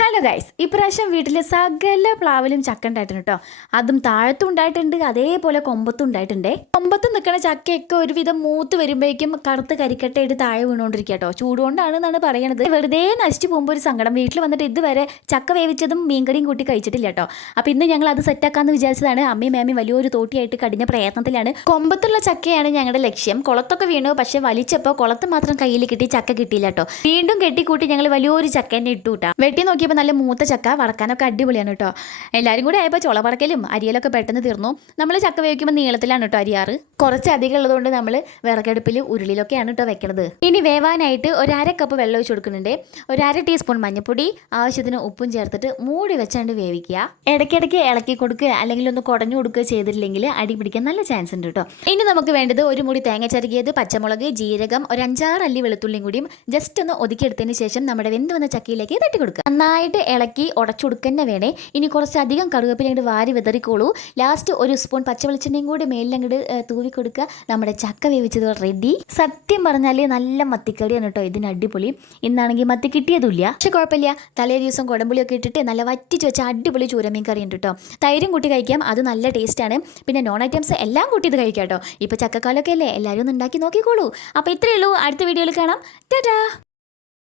Hello guys, ഇപ്രാവശ്യം വീട്ടിൽ സകല പ്ലാവിലും ചക്ക ഉണ്ടായിട്ടുണ്ട് കേട്ടോ. അതും താഴത്തും ഉണ്ടായിട്ടുണ്ട്, അതേപോലെ കൊമ്പത്തും ഉണ്ടായിട്ടുണ്ട്. കൊമ്പത്ത് നിൽക്കുന്ന ചക്കയൊക്കെ ഒരുവിധം മൂത്ത് വരുമ്പോഴേക്കും കറുത്ത് കരിക്കട്ടയിട്ട് താഴെ വീണുകൊണ്ടിരിക്കുക കേട്ടോ. ചൂടുകൊണ്ടാണെന്നാണ് പറയണത്. വെറുതെ നശിച്ചു പോകുമ്പോൾ ഒരു സങ്കടം. വീട്ടിൽ വന്നിട്ട് ഇതുവരെ ചക്ക വേവിച്ചതും മീൻകറിയും കൂട്ടി കഴിച്ചിട്ടില്ല കേട്ടോ. അപ്പോൾ ഇന്ന് ഞങ്ങൾ അത് സെറ്റാക്കാമെന്ന് വിചാരിച്ചതാണ്. അമ്മയും മേമയും വലിയൊരു തോട്ടിയായിട്ട് കഠിന പ്രയത്നത്തിലാണ്. കൊമ്പത്തുള്ള ചക്കയാണ് ഞങ്ങളുടെ ലക്ഷ്യം. കുളത്തൊക്കെ വീണു, പക്ഷെ വലിച്ചപ്പോൾ കുളത്ത് മാത്രം കയ്യിൽ കിട്ടി, ചക്ക കിട്ടിയില്ല കേട്ടോ. വീണ്ടും കെട്ടിക്കൂട്ടി ഞങ്ങൾ വലിയൊരു ചക്ക തന്നെ ഇട്ടു കേട്ടോ. വെട്ടി നോക്കിയപ്പോൾ നല്ല മൂത്ത ചക്ക, വറക്കാനൊക്കെ അടിപൊളിയാണ് കേട്ടോ. എല്ലാവരും കൂടെ ആയപ്പോൾ ചുള പറക്കലും അരിയലൊക്കെ പെട്ടെന്ന് തീർന്നു. നമ്മൾ ചക്ക വേവിക്കുമ്പോൾ നീളത്തിലാണ് കേട്ടോ അരിയാറ്. കുറച്ച് അധികം ഉള്ളതുകൊണ്ട് നമ്മൾ വിറകടുപ്പിൽ ഉരുളിയിലൊക്കെയാണ് കേട്ടോ വെക്കണത്. ഇനി വേവാനായിട്ട് ഒരു 1/2 കപ്പ് വെള്ളം ഒഴിച്ച് കൊടുക്കുന്നുണ്ട്. ഒരു 1/2 ടീസ്പൂൺ മഞ്ഞൾപ്പൊടി, ആവശ്യത്തിന് ഉപ്പും ചേർത്തിട്ട് മൂടി വെച്ചാണ്ട് വേവിക്കുക. ഇടയ്ക്കിടയ്ക്ക് ഇളക്കി കൊടുക്കുക, അല്ലെങ്കിൽ ഒന്ന് കുടഞ്ഞു കൊടുക്കുക ചെയ്തിട്ടില്ലെങ്കിൽ അടി പിടിക്കാൻ നല്ല ചാൻസ് ഉണ്ട് കേട്ടോ. ഇനി നമുക്ക് വേണ്ടത് ഒരു മുടി തേങ്ങ ചരുകിയത്, പച്ചമുളക്, ജീരകം, ഒരു 5-6 അല്ലി വെളുത്തുള്ളിയും കൂടിയും ജസ്റ്റ് ഒന്ന് ഒതുക്കിയെടുത്തതിന് ശേഷം നമ്മുടെ വെന്ത് വന്ന ചക്കയിലേക്ക് തട്ടി കൊടുക്കുക. നന്നായിട്ട് ഇളക്കി ഉടച്ചു കൊടുക്കുക വേണേ. ഇനി കുറച്ചധികം കറുവേപ്പില അങ്ങോട്ട് വാരി വിതറിക്കോളൂ. ലാസ്റ്റ് ഒരു സ്പൂൺ പച്ചവെളിച്ചെണ്ണയും കൂടി മേലിലങ്ങോട്ട് തൂവി കൊടുക്കുക. നമ്മുടെ ചക്ക വേവിച്ചത് റെഡി. സത്യം പറഞ്ഞാൽ നല്ല മത്തിക്കറിയാണ് കേട്ടോ. ഇതിന് അടിപൊളി. ഇന്നാണെങ്കിൽ മത്തി കിട്ടിയതുമില്ല, പക്ഷെ കുഴപ്പമില്ല. തലേ ദിവസം കുടമ്പുളിയൊക്കെ ഇട്ടിട്ട് നല്ല വറ്റിച്ച് വെച്ച അടിപൊളി ചൂരമീൻ കറി ഉണ്ട് കേട്ടോ. തൈരും കൂട്ടി കഴിക്കാം, അത് നല്ല ടേസ്റ്റാണ്. പിന്നെ നോൺ ഐറ്റംസ് എല്ലാം കൂട്ടി ഇത് കഴിക്കാം കേട്ടോ. ഇപ്പോൾ ചക്കക്കാലൊക്കെ അല്ലേ, എല്ലാവരും ഒന്ന് ഉണ്ടാക്കി നോക്കിക്കോളൂ. അപ്പോൾ ഇത്രയേ ഉള്ളൂ. അടുത്ത വീഡിയോയിൽ കാണാം. ടാറ്റാ.